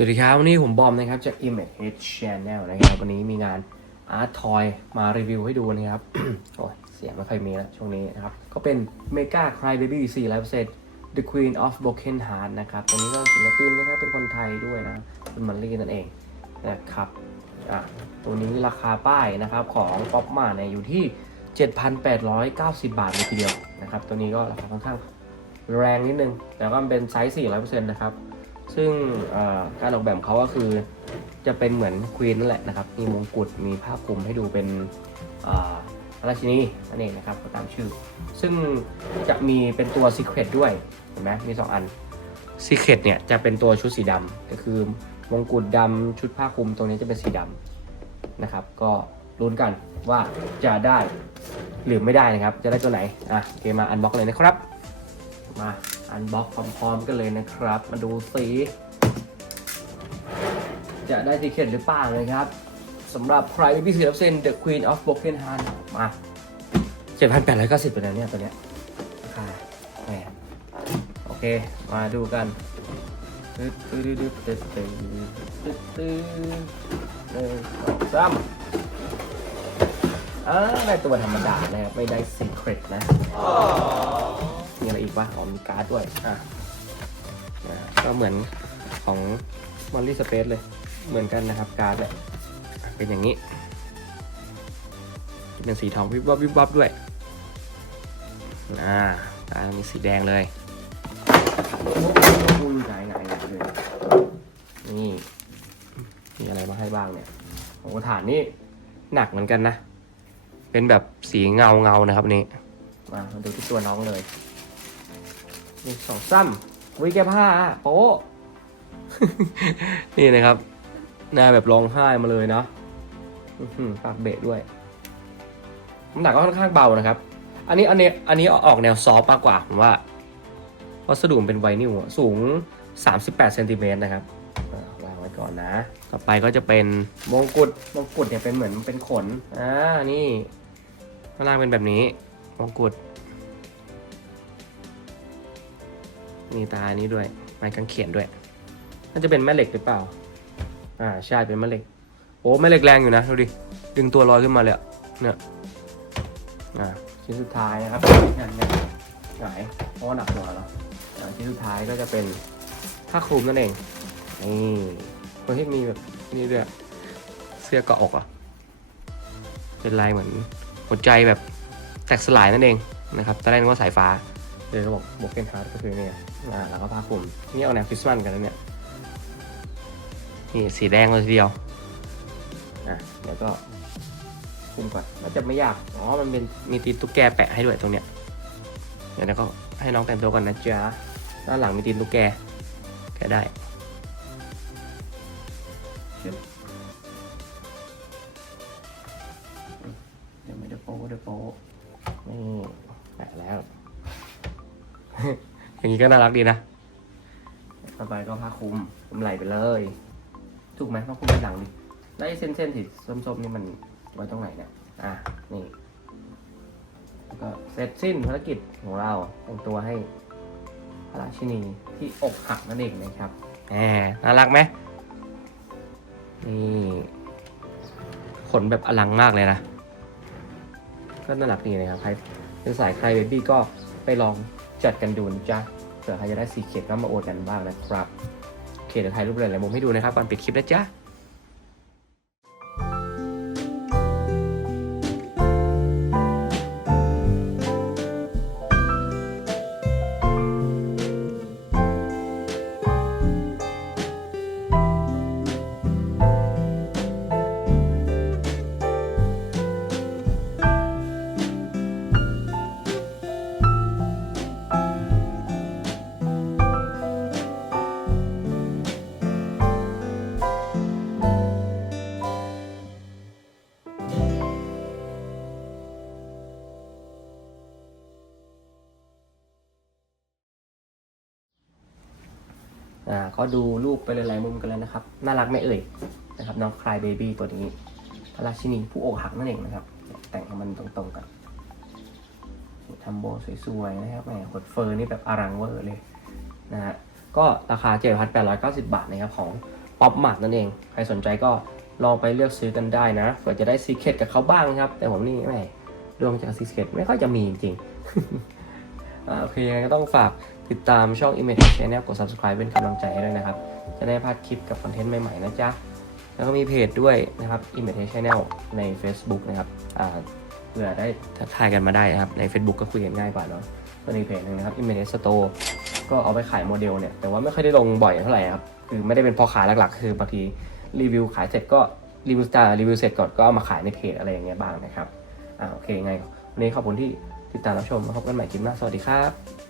สวัสดีครับ วันนี้ผมบอมนะครับ จาก Image Head Channel นะครับ วันนี้มีงาน Art Toy มารีวิวให้ดูนะครับ โอ้ยเสียงไม่ค่อยมีแล้วช่วงนี้นะครับ ก็เป็น Mega Cry Baby 400% The Queen of Broken Heart นะครับตัวนี้ก็ศิลปินนะครับ เป็นคนไทยด้วยนะ เป็นมันลี่นั่นเองนะครับอะตัวนี้ราคาป้ายนะครับของ Pop m a เนี่ยอยู่ที่ 7,890 บาทเลยทีเดียวนะครับ ตัวนี้ก็ราคาค่อนข้างแรงนิดนึงแต่ก็เป็นไซส์400%นะครับ ซึ่งการออกแบบเขาก็คือจะเป็นเหมือนควีนนั่นแหละนะครับ มีมงกุฎ มีผ้าคลุมให้ดูเป็นราชินีนั่นเองนะครับก็ตามชื่อ ซึ่งจะมีเป็นตัว Secret ด้วย เห็นไหมมี 2 อัน Secret เนี่ยจะเป็นตัวชุดสีดำก็คือมงกุฎดำชุดผ้าคลุมตรงนี้จะเป็นสีดำนะครับ ก็ลุ้นกันว่าจะได้หรือไม่ได้นะครับ จะได้ตัวไหน อะโอเคมาอันบ็อกเลยนะครับ มา อันบ็อกพร้อมๆกันเลยนะครับ มาดูสี จะได้ทีเข็ดหรือเปล่านะครับสำหรับ Cry Baby สีรับเซน The Queen of Broken Heart มา 7,890ตัวนี้เนี่ยตัวเนี้ยราคาแหมโอเค มาดูกันตึ๊ดตึ๊ดตึ๊ดตึ๊ดตึ๊ดตึ๊ดตึ๊ดหนึ่งสองสามอ่าได้ตัวธรรมดานะครับไม่ได้ Secret นะ มีอะไรอีกวะอ๋อมีการ์ดด้วยอะอะก็เหมือนของมอลลี่สเปซเลย เหมือนกันนะครับการ์ดเนี่ยอะเป็นอย่างนี้ เป็นสีทองวิบวับวิบวับด้วย อ่าการดมีสีแดงเลยอุ้ยไหนไหนไหนเลยนี่มีอะไรมาให้บ้างเนี่ยโอ้ฐานนี่หนักเหมือนกันนะ เป็นแบบสีเงาเงาๆนะครับอันนี้มามาดูที่ตัวน้องเลย หนึ่งสองซ้ำวิแกผ้าโป๊ะนี่นะครับ หน้าแบบร้องไห้มาเลยเนาะปากเบะด้วยน้ำหนักก็ค่อนข้างเบานะครับ อันนี้อันนี้อันนี้ออกแนวซอฟมากกว่าผมว่าวัสดุมันเป็นไวนิลสูง 38เซนติเมตรนะครับวางไว้ก่อนนะ ต่อไปก็จะเป็นมงกุฎมงกุฎเนี่ยเป็นเหมือนเป็นขนอ่านี่ข้างล่างเป็นแบบนี้มงกุฎ มีตาอันนี้ด้วยไม้กางเขนด้วย น่าจะเป็นแม่เหล็กหรือเปล่า อ่าใช่เป็นแม่เหล็ก โอ้แม่เหล็กแรงอยู่นะดูดิ ดึงตัวลอยขึ้นมาเลยเนี่ย อ่าชิ้นสุดท้ายนะครับงานเนี่ยหงายเพราะหนักหัวเนาะอ่าชิ้นสุดท้ายก็จะเป็นผ้าคลุมนั่นเอง นี่คนที่มีแบบนี่ด้วยเสื้อเกาะอกอะเป็นลายเหมือนหัวใจแบบแตกสลายนั่นเองนะครับตอนแรกนึกว่าสายฟ้า เดี๋ยวเขาบอกโบเกนฮาร์ดก็คือเนี่ยอ่าแล้วก็ผ้าคลุมนี่เอาแนวคริสต์มาสกันแล้วเนี่ยนี่สีแดงเลยทีเดียวอะเดี๋ยวก็คลุมก่อนมันจะไม่ยากอ๋อมันเป็นมีตีนตุ๊กแกแปะให้ด้วยตรงเนี้ยเดี๋ยวนะก็ให้น้องแต่งตัวก่อนนะจ๊ะด้านหลังมีตีนตุ๊กแกแกะได้ชึบเดี๋ยวไม่ได้โป๊ะเดี๋ยวโป๊ะนี่แปะแล้ว อย่างนี้ก็น่ารักดีนะ ต่อไปก็ผ้าคลุมคลุมไหล่ไปเลย ถูกไหมผ้าคลุมด้านหลังดิแล้วไอ้เส้นๆสีส้มๆนี่มันไว้ตรงไหนเนี่ยอะนี่แล้วก็เสร็จสิ้นภารกิจของเราแต่งตัวให้พระราชินีที่อกหักนั่นเองนะครับแหมน่ารักไหมนี่ขนแบบอลังมากเลยนะ ก็น่ารักดีนะครับ ใครเป็นสายใครเบบี้ก็ไปลอง จัดกันดูนะจ๊ะเผื่อใครจะได้สีเขียดก็มาโอดกันบ้างนะครับ โอเคเดี๋ยวถ่ายรูปหลายๆมุมให้ดูนะครับก่อนปิดคลิปนะจ๊ะ อ่าก็ดูรูปไปหลายๆมุมกันแล้วนะครับ น่ารักไหมเอ่ยนะครับน้องคลายเบบี้ตัวนี้พระราชินีผู้อกหักนั่นเองนะครับ แต่งให้มันตรงๆกันทำโบสวยๆนะครับแหมขดเฟอร์นี่แบบอลังเวอร์เลยนะฮะก็ราคา 7,890 บาทนะครับของป๊อปมาร์นั่นเอง ใครสนใจก็ลองไปเลือกซื้อกันได้นะเผื่อจะได้ซีเค t กับเขาบ้างครับ แต่ผมนี่แหม่ดวงจากซีเค t ไม่ค่อยจะมีจริงๆโอเคก็ต้องฝาก ติดตามช่อง Image Channel กด subscribe เป็นกำลังใจให้ด้วยนะครับ จะได้พลาดคลิปกับคอนเทนต์ใหม่ๆนะจ๊ะ แล้วก็มีเพจด้วยนะครับ Image Channel ใน Facebook นะครับเผื่อได้ทักทายกันมาได้นะครับ ใน Facebook ก็คุยกันง่ายกว่าเนาะก็มีเพจหนึงนะครับ Image Store ก็เอาไปขายโมเดลเนี่ย แต่ว่าไม่ค่อยได้ลงบ่อยเท่าไหร่ครับ คือไม่ได้เป็นพ่อค้าหลักๆ คือบางทีรีวิวขายเสร็จก็รีวิวสตารีวิวเสร็จก่อนก็เอามาขายในเพจอะไรอย่างเงี้ยบ้างนะครับ อ่าโอเคไงวันนี้ขอบคุณที่ติดตามรับชมพบกันใหม่คลิปหน้า สวัสดีครับ